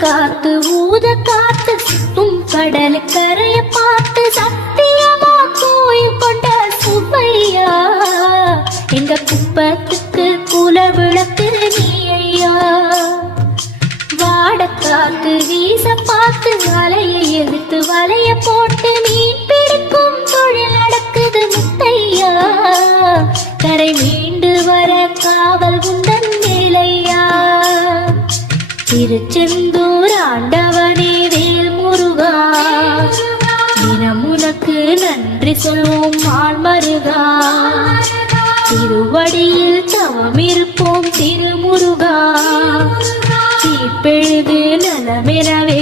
காத்து ஊத காத்து சுத்தும் கடல் கரைய பார்த்து சத்தியமா கோயில் கொண்ட சுப்பையா எங்க குப்பத்துக்கு குல விளக்கு நீ ஐயா. வாட காத்து வீச பார்த்து அலையை எதிர்த்து வலைய போட்டு மீன் பிடிக்கும் தொழில் நடக்குது முத்தையா. கரை மீண்டு வர காவல் உந்தன் வேலையா. திருச்செந்தூர் ஆண்டவனே வேல் முருகா தினம் உனக்கு நன்றி சொல்வோம் ஆழ்மருகா. திருவடியில் தவமிருப்போம் திருமுருகா. தீப்பெழுது நலமெனவே